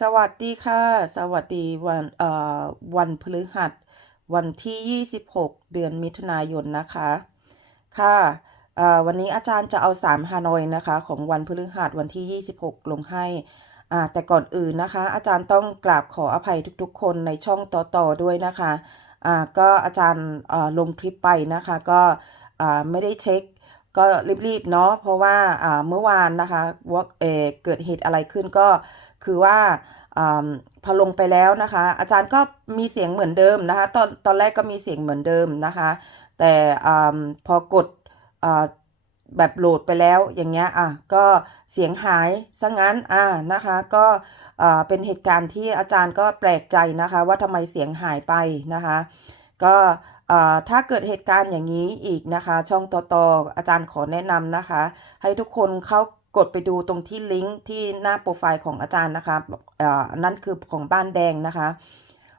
สวัสดีค่ะ สวัสดีวันเอ่อวันพฤหัส วันที่ 26 เดือนมิถุนายนนะคะ ค่ะเอ่อวันนี้อาจารย์จะเอา3ฮานอยนะคะ ของวันพฤหัสวันที่ 26 ลงให้แต่ก่อนอื่นนะคะ อาจารย์ต้องกราบขออภัยทุกๆ คนในช่องต่อๆด้วยนะคะอ่าก็อาจารย์เอ่อลงคลิปไปนะคะก็อ่าไม่ได้เช็คก็รีบๆเนาะเพราะว่าอ่าเมื่อวานนะคะว่าเออเกิดเหตุอะไรขึ้นก็ คือว่าอพอลงไปแล้วนะคะ อาจารย์ก็มีเสียงเหมือนเดิมนะคะ ตอนตอนแรกก็มีเสียงเหมือนเดิมนะคะ แต่อพอกดอแบบโหลดไปแล้วอย่างเงี้ยอะก็เสียงหายซะงั้นอ่านะคะก็เป็นเหตุการณ์ที่อาจารย์ก็แปลกใจนะคะ ว่าทำไมเสียงหายไปนะคะ ก็ถ้าเกิดเหตุการณ์อย่างนี้อีกนะคะ ช่องต่อต่ออาจารย์ขอแนะนำนะคะ ให้ทุกคนเข้า กดไปดูตรงที่ลิงก์ที่หน้าโปรไฟล์ของอาจารย์นะคะอ่านั่นคือของบ้านแดงนะคะ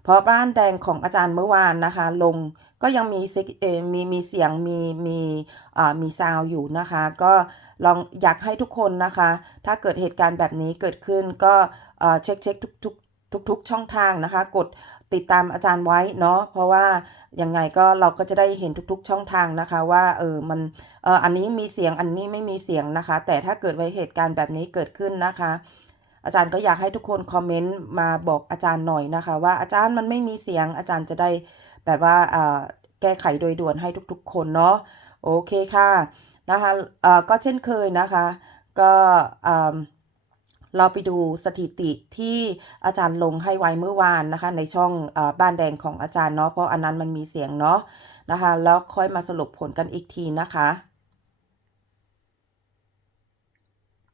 เพราะบ้านแดงของอาจารย์เมื่อวานนะคะ ลงก็ยังมีเสียงเอ่อมีมีเสียงมีมีอ่ามีซาวอยู่นะคะ ก็ลองอยากให้ทุกคนนะคะ ถ้าเกิดเหตุการณ์แบบนี้เกิดขึ้นก็เอ่อเช็คเช็คทุกทุกทุกทุกช่องทางนะคะ กดติดตามอาจารย์ไว้เนาะเพราะว่ายังไงก็เราก็จะได้เห็นทุกๆ ช่องทางนะคะ ว่าเออมัน อออันนี้มีเสียงอันนี้ไม่มีเสียงนะคะ แต่ถ้าเกิดไว่าเหตุการณ์แบบนี้เกิดขึ้นนะคะ อาจารย์ก็อยากให้ทุกคนคอมเมนต์มาบอกอาจารย์หน่อยนะคะ ว่าอาจารย์มันไม่มีเสียงอาจารย์จะได้แบบว่าอ่าแก้ไขโดยด่วนให้ทุกๆ คนเนาะโอเคค่ะนะคะเอ่อก็เช่นเคยนะคะก็เราไปดูสถิติที่อาจารย์ลงให้ไว้เมื่อวานนะคะ ในช่องอบ้านแดงของอาจารย์เนาะเพราะอันนั้นมันมีเสียงเนาะนะคะ แล้วค่อยมาสรุปผลกันอีกทีนะคะ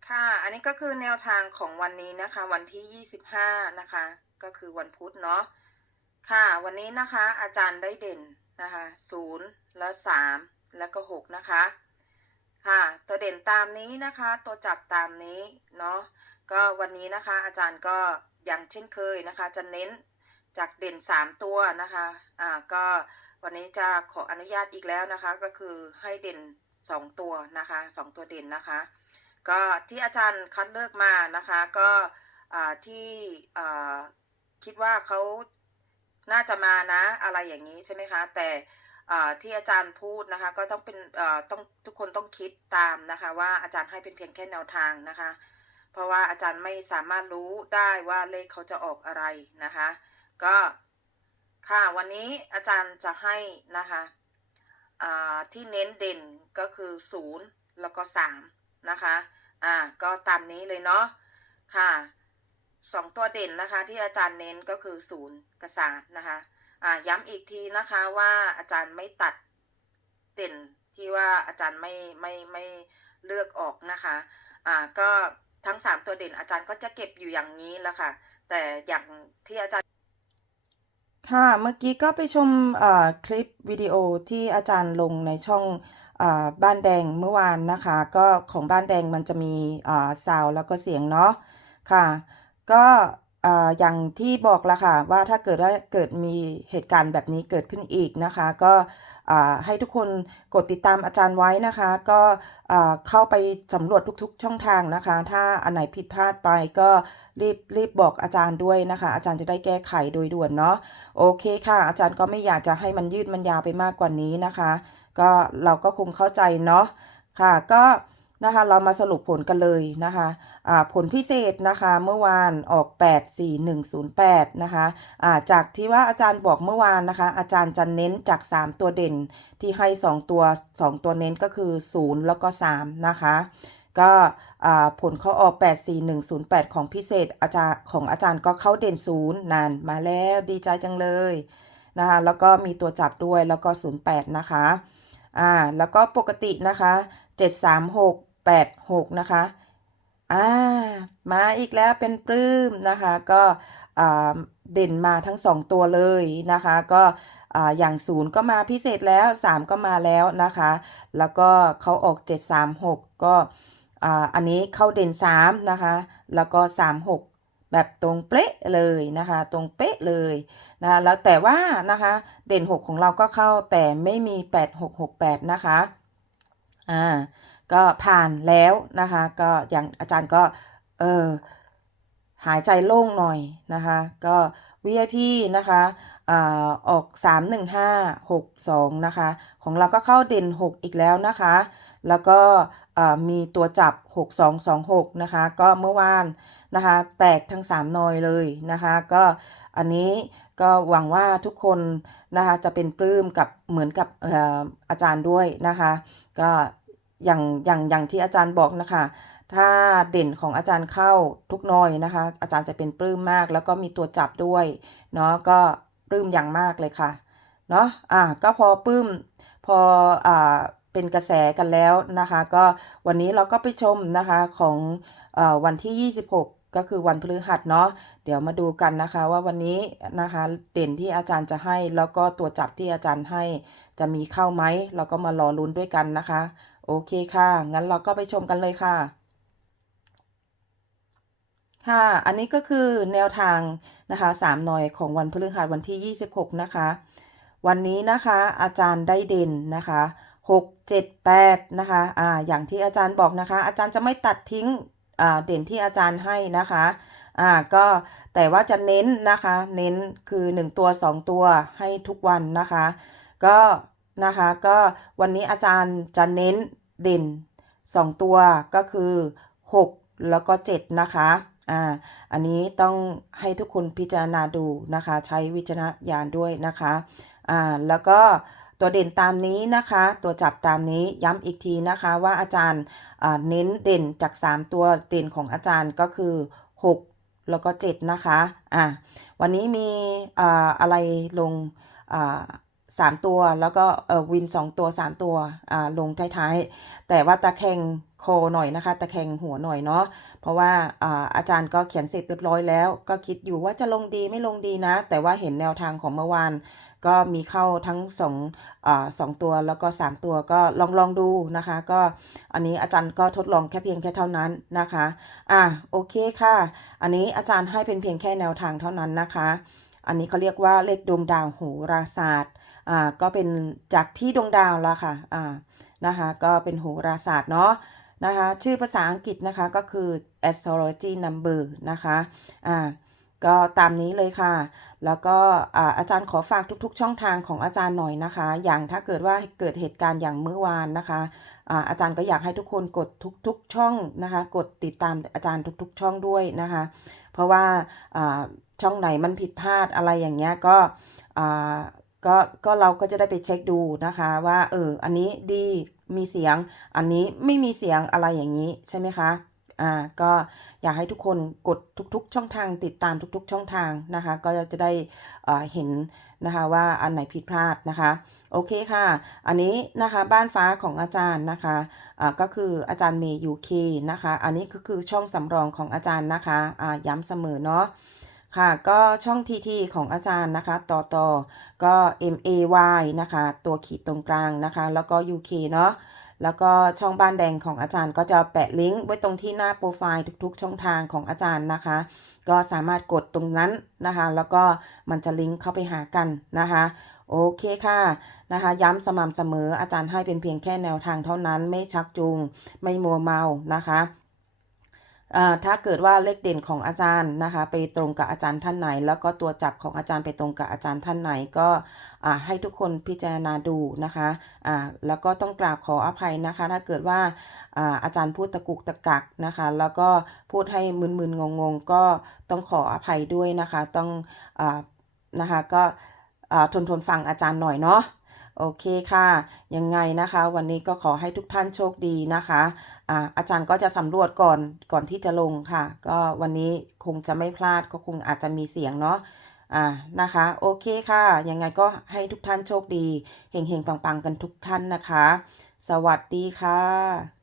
ค่ะ อันนี้ก็คือแนวทางของวันนี้นะคะ วันที่ 25 นะคะ ก็คือวันพุธเนาะ ค่ะ วันนี้นะคะ อาจารย์ได้เด่นนะคะ0แล้ว 3 แล้วก็ 6 นะคะ ค่ะ ตัวเด่นตามนี้นะคะ ตัวจับตามนี้เนาะ ก็วันนี้นะคะอาจารย์ก็อยังเช่นเคยนะคะ จะเน้นจากเด่น 3 ตัวนะคะ อ่า ก็วันนี้จะขออนุญาตอีกแล้วนะคะ ก็คือให้เด่น 2 ตัวนะคะ 2 ตัวเด่นนะคะ ก็ที่อาจารย์คัดเลือกมานะคะก็ที่คิดว่าเขาน่าจะมานะอะไรอย่างนี้ใช่ไหมคะ แต่ที่อาจารย์พูดนะคะก็ต้องเป็นต้องทุกคนต้องคิดตามนะคะว่าอาจารย์ให้เป็นเพียงแค่แนวทางนะคะ เพราะว่าอาจารย์ไม่สามารถรู้ได้ว่าเลขเขาจะออกอะไรนะคะ ก็ค่ะวันนี้อาจารย์จะให้นะคะที่เน้นเด่นก็คือ 0 แล้วก็ 3 นะคะ อ่า ก็ตามนี้เลยเนาะ ค่ะสองตัวเด่นนะคะที่อาจารย์เน้นก็คือศูนย์กับสามนะคะ อ่า ย้ำอีกทีนะคะว่าอาจารย์ไม่ตัดเด่นที่ว่าอาจารย์ไม่ไม่ไม่เลือกออกนะคะ อ่า ก็ทั้งสามตัวเด่นอาจารย์ก็จะเก็บอยู่อย่างนี้แหละค่ะ แต่อย่างที่อาจารย์ ค่ะ เมื่อกี้ก็ไปชมอ่าคลิปวิดีโอที่อาจารย์ลงในช่อง บ้านแดงเมื่อวานนะคะ ก็ของบ้านแดงมันจะมีอ่าซาวแล้วก็เสียงเนาะค่ะ ก็อ่าอย่างที่บอกละค่ะว่าถ้าเกิดว่าเกิดมีเหตุการณ์แบบนี้เกิดขึ้นอีกนะคะ ก็ให้ทุกคนกดติดตามอาจารย์ไว้นะคะ ก็เข้าไปสำรวจทุกๆ ช่องทางนะคะ ถ้าอันไหนผิดพลาดไปก็รีบรีบบอกอาจารย์ด้วยนะคะ อาจารย์จะได้แก้ไขโดยด่วนเนาะโอเคค่ะ อาจารย์ก็ไม่อยากจะให้มันยืดมันยาวไปมากกว่านี้นะคะ ก็เราก็คงเข้าใจเนาะค่ะ ก็นะคะ เรามาสรุปผลกันเลยนะคะอ่าผลพิเศษนะคะ เมื่อวานออก 84108 นะคะอ่าจากที่ว่าอาจารย์บอกเมื่อวานนะคะ อาจารย์จะเน้นจาก 3 ตัวเด่นที่ให้ 2 ตัว 2 ตัวเน้นก็คือ 0 แล้วก็ 3 นะคะก็ผลเขาออก 84108 ของพิเศษอาจารย์ของอาจารย์ก็เข้าเด่น0นานมาแล้วดีใจจังเลยนะคะแล้วก็มีตัวจับด้วยแล้วก็ 08 นะคะ อ่าแล้วก็ปกตินะคะ 73686 นะคะอ่ามาอีกแล้วเป็นปลื้มนะคะ ก็อ่าเด่นมาทั้ง2ตัวเลยนะคะ ก็อ่าอย่าง0ก็มาพิเศษแล้ว 3 ก็มาแล้วนะคะ แล้วก็เขาออก 736 ก็อ่าอันนี้เข้าเด่น 3 นะคะ แล้วก็ 36 แบบตรงเป๊ะเลยนะคะ ตรงเป๊ะเลยนะะแล้วแต่ว่านะคะเด่น 6 ของเราก็เข้าแต่ไม่มี 8668 นะคะอ่าก็ผ่านแล้วนะคะ ก็อย่างอาจารย์ก็เออหายใจโล่งหน่อยนะคะ ก็ VIP นะคะอ่าออก 31562 นะคะ ของเราก็เข้าเด่น 6 อีกแล้วนะคะ แล้วก็มีตัวจับ 6226 นะคะ ก็เมื่อวาน นะคะแตกทั้ง 3 นอยเลยนะคะก็อันนี้ก็หวังว่าทุกคนนะคะจะเป็นปลื้มกับเหมือนกับอออาจารย์ด้วยนะคะก็อย่างอย่างอย่างที่อาจารย์บอกนะคะถ้าเด่นของอาจารย์เข้าทุกน้อยนะคะ อาจารย์จะเป็นปลื้มมาก แล้วก็มีตัวจับด้วยเนาะก็ปลื้มอย่างมากเลยค่ะเนาะอ่าก็พอปลื้มพออ่าเป็นกระแสกันแล้วนะคะ ก็วันนี้เราก็ไปชมนะคะของอวันที่ 26 ก็คือวันพฤหัสเนาะเดี๋ยวมาดูกันนะคะว่าวันนี้นะคะเด่นที่อาจารย์จะให้ แล้วก็ตัวจับที่อาจารย์ให้จะมีเข้าไหมเราก็มารอลุ้นด้วยกันนะคะ โอเคค่ะ งั้นเราก็ไปชมกันเลยค่ะ ค่ะ อันนี้ก็คือแนวทางนะคะ3หน่อยของวันพฤหัสวันที่ 26 นะคะ วันนี้นะคะอาจารย์ได้เด่นนะคะ6 7 8นะคะอ่าอย่างที่อาจารย์บอกนะคะ อาจารย์จะไม่ตัดทิ้ง เด่นที่อาจารย์ให้นะคะอ่าก็แต่ว่าจะเน้นนะคะ เน้นคือ 1 ตัว 2 ตัวให้ทุกวันนะคะ ก็นะคะก็วันนี้อาจารย์จะเน้นเด่น 2 ตัวก็คือ 6 แล้วก็ 7 นะคะอ่าอันนี้ต้องให้ทุกคนพิจารณาดูนะคะ ใช้วิจารณญาณด้วยนะคะอ่าแล้วก็ ตัวเด่นตามนี้นะคะ ตัวจับตามนี้ย้ำอีกทีนะคะว่าอาจารย์เน้นเด่นจาก 3 ตัวเด่นของอาจารย์ก็คือ 6 แล้วก็ 7 นะคะอ่าวันนี้มีอ่าอะไรลงสามตัวแล้วก็วิน2ตัว3ตัวลงท้ายๆ แต่ว่าตะแคงโคหน่อยนะคะ ตะแคงหัวหน่อยเนาะเพราะว่าอาอาจารย์ก็เขียนเสร็จเรียบร้อยแล้ว ก็คิดอยู่ว่าจะลงดีไม่ลงดีนะ แต่ว่าเห็นแนวทางของเมื่อวาน ก็มีเข้าทั้ง2อ่าสองตัวแล้วก็ 3 ตัวก็ลองลองดูนะคะ ก็อันนี้อาจารย์ก็ทดลองแค่เพียงแค่เท่านั้นนะคะอะโอเคค่ะ อันนี้อาจารย์ให้เป็นเพียงแค่แนวทางเท่านั้นนะคะ อันนี้เขาเรียกว่าเลขดวงดาวโหราศาสตร์อ่าก็เป็นจากที่ดวงดาวล้วค่ะอ่านะคะก็เป็นโหราศาสตร์เนาะนะคะชื่อภาษาอังกฤษนะคะก็คือ astrology number นะคะอ่า ก็ตามนี้เลยค่ะ แล้วก็อาจารย์ขอฝากทุก ๆ ช่องทางของอาจารย์หน่อยนะคะ อย่างถ้าเกิดว่าเกิดเหตุการณ์อย่างเมื่อวานนะคะอาอาจารย์ก็อยากให้ทุกคนกดทุก ๆ ช่องนะคะ กดติดตามอาจารย์ทุก ๆ ช่องด้วยนะคะ เพราะว่าาช่องไหนมันผิดพลาดอะไรอย่างเงี้ยก็ก็ก็เราก็จะได้ไปเช็คดูนะคะว่าเอออันนี้ดีมีเสียง อันนี้ไม่มีเสียงอะไรอย่างนี้ใช่ไหมคะ อ่าก็อยากให้ทุกคนกดทุกๆ ช่องทางติดตามทุก ๆ ช่องทางนะคะ ก็จะได้เห็นนะคะว่าอันไหนผิดพลาดนะคะ โอเคค่ะ อันนี้นะคะบ้านฟ้าของอาจารย์นะคะอ่าก็คืออาจารย์เมย์ยูเคนะคะ อันนี้ก็คือช่องสำรองของอาจารย์นะคะอ่าย้ำเสมอเนาะค่ะก็ช่อง TT ของอาจารย์นะคะต่อต่อก็ MAY นะคะ ตัวขีดตรงกลางนะคะ แล้วก็ UK เนาะ แล้วก็ช่องบ้านแดงของอาจารย์ก็จะแปะลิงก์ไว้ตรงที่หน้าโปรไฟล์ทุกๆ ช่องทางของอาจารย์นะคะ ก็สามารถกดตรงนั้นนะคะ แล้วก็มันจะลิงก์เข้าไปหากันนะคะโอเคค่ะนะคะ ย้ำสม่ำเสมออาจารย์ให้เป็นเพียงแค่แนวทางเท่านั้นไม่ชักจูง ไม่มัวเมานะคะ ถ้าเกิดว่าเลขเด่นของอาจารย์นะคะ ไปตรงกับอาจารย์ท่านไหน แล้วก็ตัวจับของอาจารย์ไปตรงกับอาจารย์ท่านไหนก็ให้ทุกคนพิจารณาดูนะคะอ่าแล้วก็ต้องกราบขออภัยนะคะ ถ้าเกิดว่าอาอาจารย์พูดตะกุกตะกักนะคะ แล้วก็พูดให้มึนๆงงๆ ก็ต้องขออภัยด้วยนะคะ ต้องอนะคะก็ทนทนฟังอาจารย์หน่อยเนาะ โอเคค่ะ ยังไงนะคะ วันนี้ก็ขอให้ทุกท่านโชคดีนะคะอ่าอาจารย์ก็จะสำรวจก่อนก่อนที่จะลงค่ะ ก็วันนี้คงจะไม่พลาดก็คงอาจจะมีเสียงเนาะอ่านะคะ โอเคค่ะ ยังไงก็ให้ทุกท่านโชคดีเฮงๆปังๆกันทุกท่านนะคะ สวัสดีค่ะ